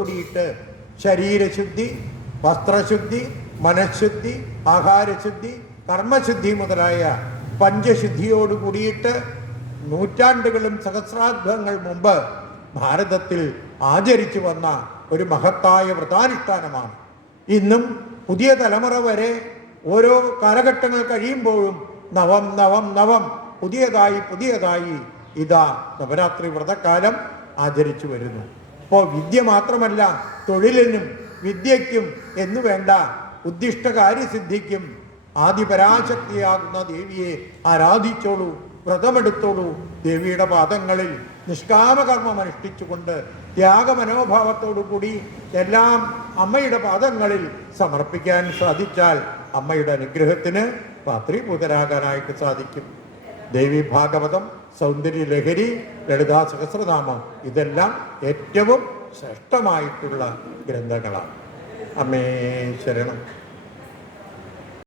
കൂടിയിട്ട് ശരീരശുദ്ധി, വസ്ത്രശുദ്ധി, മനഃശുദ്ധി, ആഹാരശുദ്ധി, കർമ്മശുദ്ധി മുതലായ പഞ്ചശുദ്ധിയോട് കൂടിയിട്ട് നൂറ്റാണ്ടുകളും സഹസ്രാബ്ദങ്ങൾ മുമ്പ് ഭാരതത്തിൽ ആചരിച്ചു വന്ന ഒരു മഹത്തായ വ്രതാനുഷ്ഠാനമാണ്. ഇന്നും പുതിയ തലമുറ വരെ ഓരോ കാലഘട്ടങ്ങൾ കഴിയുമ്പോഴും നവം നവം നവം പുതിയതായി ഇതാ നവരാത്രി വ്രതകാലം ആചരിച്ചു വരുന്നു. ഇപ്പോൾ വിദ്യ മാത്രമല്ല, തൊഴിലിനും വിദ്യയ്ക്കും എന്നു വേണ്ട ഉദ്ദിഷ്ട കാര്യസിദ്ധിക്കും ആദിപരാശക്തിയാകുന്ന ദേവിയെ ആരാധിച്ചോളൂ, വ്രതമെടുത്തോളൂ. ദേവിയുടെ പാദങ്ങളിൽ നിഷ്കാമകർമ്മം അനുഷ്ഠിച്ചുകൊണ്ട് ത്യാഗമനോഭാവത്തോടു കൂടി എല്ലാം അമ്മയുടെ പാദങ്ങളിൽ സമർപ്പിക്കാൻ സാധിച്ചാൽ അമ്മയുടെ അനുഗ്രഹത്തിന് പാത്രീഭൂതരാകാനായിട്ട് സാധിക്കും. ദേവി ഭാഗവതം, സൗന്ദര്യലഹരി, ലളിതാ സഹസ്രനാമം ഇതെല്ലാം ഏറ്റവും ശ്രേഷ്ഠമായിട്ടുള്ള ഗ്രന്ഥങ്ങളാണ്. അമ്മേ ശരണം.